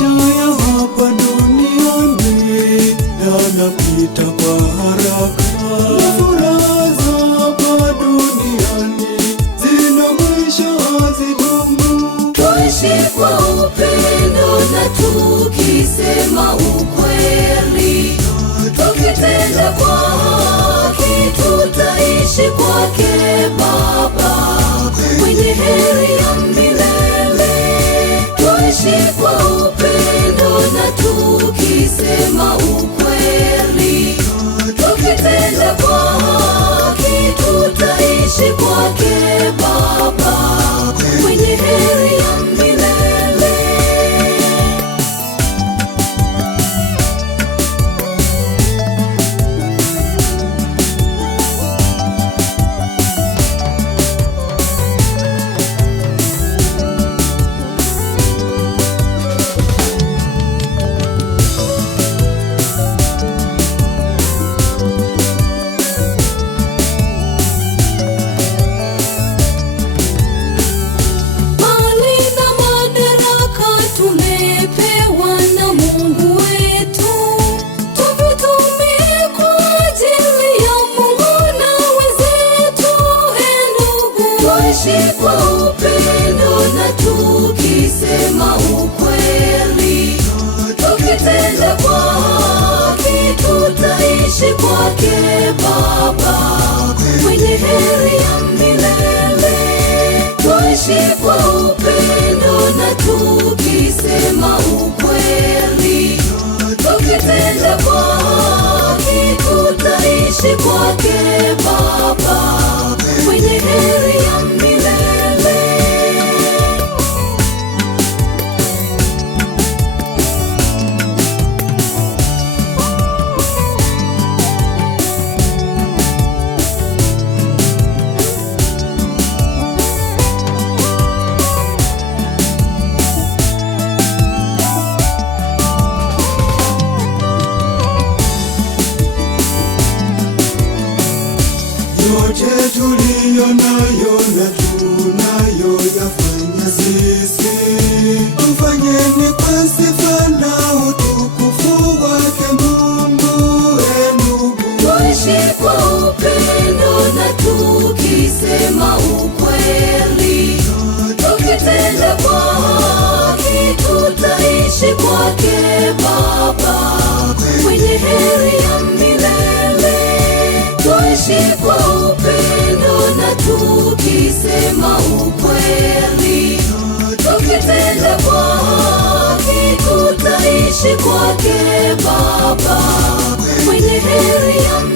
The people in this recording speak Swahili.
Maisha ya hapa duniani yanapita kwa haraka. Furaha za hapa duniani zina mwisho, hazidumu. Tuishi kwa upendo na tukisema ukweli, tukitenda kwa haki, tutaishi kwake Baba mwenye heri ya milele. Tuishi kwa upendo na tukisema ukweli, tukitenda kwa haki, tutaishi kwake Baba mwenye heri ya milele. Tuishi kwa upendo na tukisema ukweli, tukitenda kwa haki, tutaishi kwake Baba mwenye heri ya milele. Tuishi kwa upendo na tukisema ukweli, tukitenda kwa haki, tutaishi kwake Baba mwenye heri ya milele. Yote tuliyo nayo na tunayo yafanya sisi, tufanyeni kwa sifa na utukufu wake Mungu. Ndugu, tuishi kwa upendo na tukisema ukweli, tukitenda kwa haki, tutaishi kwake Baba mwenye heri ya milele. Tuishi kwa upendo na tukisema ukweli, tukitenda kwa haki, tutaishi kwake Baba mwenye heri ya milele.